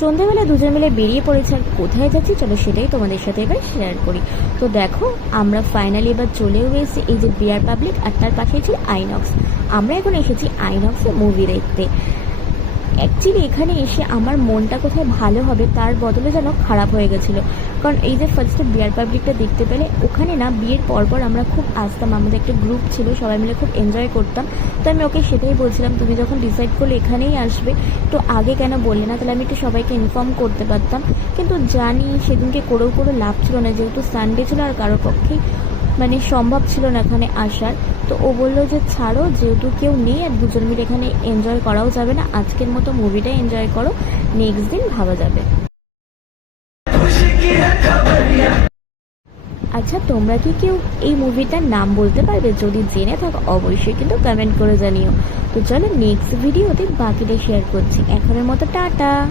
সন্ধ্যাবেলা দুজন মিলে বেরিয়ে পড়েছে, আর কোথায় যাচ্ছি চলো সেটাই তোমাদের সাথে এবার শেয়ার করি। তো দেখো আমরা ফাইনালি এবার চলেও এসেছি এই যে বিয়ার পাবলিক, আর তার পাশেই ছিল আইনক্স। আমরা এখন এসেছি আইনক্সে মুভি দেখতে। অ্যাকচুয়ালি এখানে এসে আমার মনটা কোথায় ভালো হবে তার বদলে যেন খারাপ হয়ে গেছিলো। কারণ এই যে ফার্স্টে বিয়ার পাবলিকটা দেখতে পেলে, ওখানে না বিয়ের পরপর আমরা খুব আসতাম, আমাদের একটা গ্রুপ ছিল, সবাই মিলে খুব এনজয় করতাম। তো আমি ওকে সেটাই বলছিলাম, তুমি যখন ডিসাইড করলে এখানেই আসবে তো আগে কেন বললে না, তাহলে আমি একটু সবাইকে ইনফর্ম করতে পারতাম। কিন্তু জানি সেদিনকে করেও লাভ ছিল না, যেহেতু সানডে ছিল আর কারোর পক্ষেই সম্ভব ছিল না এখানে আসার। তো ও বললো যে ছাড়ো, যেহেতু কেউ নেই আর দুজন মিলে এখানে এনজয় করাও যাবে না, আজকের মতো মুভিটা এনজয় করো, নেক্সট দিন ভাবা যাবে। আচ্ছা, তোমরা কি কেউ এই মুভিটার নাম বলতে পারবে? যদি জেনে থাকো অবশ্যই কিন্তু কমেন্ট করে জানিও। তো চলো নেক্সট ভিডিওতে বাকিটা শেয়ার করছি, এখনের মতো টাটা।